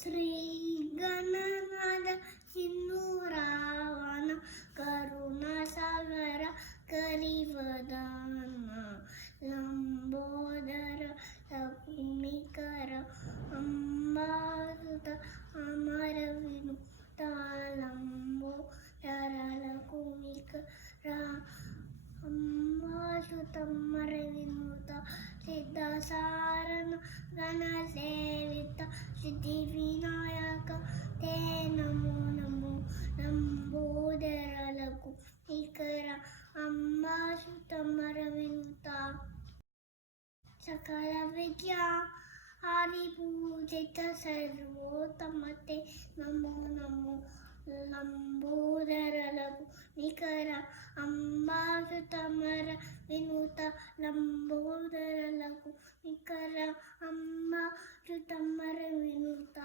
ಶ್ರೀ ಗಣನಾಥ ಸಿಂಧೂರಾವನ ಕರುಣಾಸಾಗರ ಕರಿವದನ ಲಂಬೋದರ ಲಕುಮಿಕರ ಅಂಬಾಸುತ ಅಮರ ವಿನುತ ಲಂಬೋದರ ಲಕುಮಿಕರ ಅಂಬಾಸುತ ಅಮರ ವಿನುತ ಸಿದ್ಧಸಾರನ ಗಣ ಸೇವಿತ ಸಿದ್ಧಿ ವಿನಾಯಕ ತೇ ನಮೋ ನಮೋ ಲಂಬೋದರ ಲಕುಮಿಕರ ಅಂಬಾಸುತ ಅಮರ ವಿನುತ ಸಕಲ ವಿದ್ಯಾ ಆದಿಪೂಜಿತ ಸರ್ವೋತ್ತಮತೆ ನಮೋ ನಮೋ ಲಂಬೋದರ ಲಕುಮಿಕರ ಅಂಬಾಸುತ ಅಮರ ವಿನುತ ಲಂಬೋದರ ಲಕುಮಿಕರ ಅಂಬಾಸುತ ಅಮರ ವಿನುತ